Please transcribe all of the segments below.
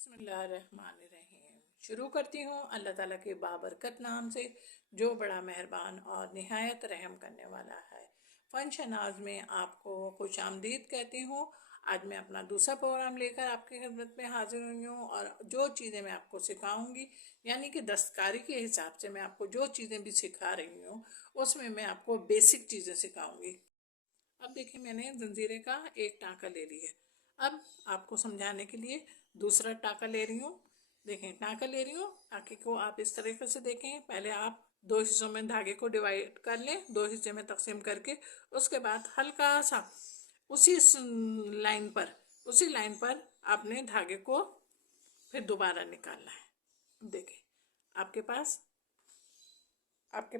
बिस्मिल्लाहिर्रहमानिर्रहीम। शुरू करती हूँ अल्लाह ताला के बाबरकत नाम से, जो बड़ा मेहरबान और निहायत रहम करने वाला है। फ़न शनाज में आपको खुश आमदीद कहती हूँ। आज मैं अपना दूसरा प्रोग्राम लेकर आपकी खिदमत में हाजिर हुई हूँ और जो चीज़ें मैं आपको सिखाऊंगी, यानी कि दस्तकारी के हिसाब से मैं आपको जो चीज़ें भी सिखा रही हूँ उसमें मैं आपको बेसिक चीज़ें सिखाऊंगी। अब देखिए, मैंने जंजीरे का एक टाँका ले लिया। अब आपको समझाने के लिए दूसरा टाँका ले रही हूँ। देखें, टाँका ले रही हूँ। टाँके को आप इस तरीके से देखें। पहले आप दो हिस्सों में धागे को डिवाइड कर लें, दो हिस्से में तकसीम करके उसके बाद हल्का सा उसी लाइन पर आपने धागे को फिर दोबारा निकालना है। देखें, आपके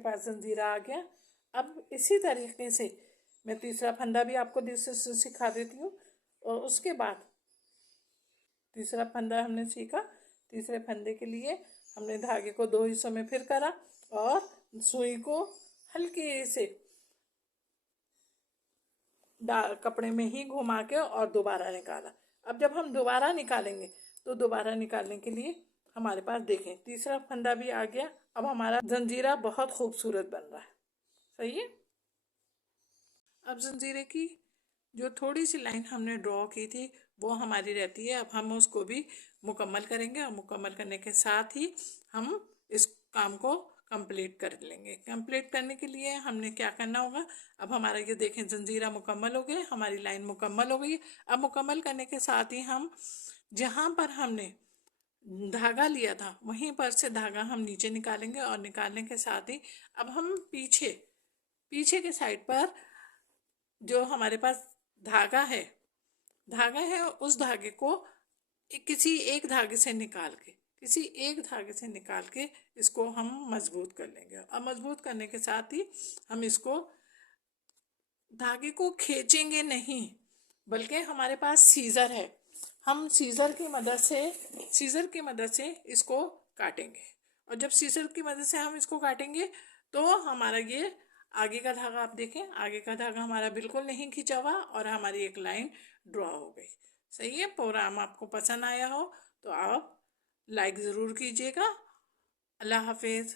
पास जंजीरा आ गया। अब इसी तरीके से मैं तीसरा फंदा भी आपको सिखा देती हूँ। और उसके बाद तीसरा फंदा हमने सीखा। तीसरे फंदे के लिए हमने धागे को दो हिस्सों में फिर करा और सुई को हल्के से कपड़े में ही घुमा के और दोबारा निकाला। अब जब हम दोबारा निकालेंगे तो दोबारा निकालने के लिए हमारे पास देखें तीसरा फंदा भी आ गया। अब हमारा जंजीरा बहुत खूबसूरत बन रहा है। सही है। अब जंजीरे की जो थोड़ी सी लाइन हमने ड्रॉ की थी वो हमारी रहती है। अब हम उसको भी मुकम्मल करेंगे और मुकम्मल करने के साथ ही हम इस काम को कंप्लीट कर लेंगे। कंप्लीट करने के लिए हमने क्या करना होगा, अब हमारा ये देखें जंजीरा मुकम्मल हो गया, हमारी लाइन मुकम्मल हो गई। अब मुकम्मल करने के साथ ही हम जहाँ पर हमने धागा लिया था वहीं पर से धागा हम नीचे निकालेंगे और निकालने के साथ ही अब हम पीछे के साइड पर जो हमारे पास धागा है उस धागे को किसी एक धागे से निकाल के इसको हम मजबूत कर लेंगे। और मजबूत करने के साथ ही हम इसको धागे को खींचेंगे नहीं, बल्कि हमारे पास सीज़र है। हम सीज़र की मदद से इसको काटेंगे। और जब सीज़र की मदद से हम इसको काटेंगे तो हमारा ये आगे का धागा, आप देखें आगे का धागा हमारा बिल्कुल नहीं खींचा हुआ और हमारी एक लाइन ड्रॉ हो गई। सही है। प्रोग्राम आपको पसंद आया हो तो आप लाइक ज़रूर कीजिएगा। अल्लाह हाफिज़।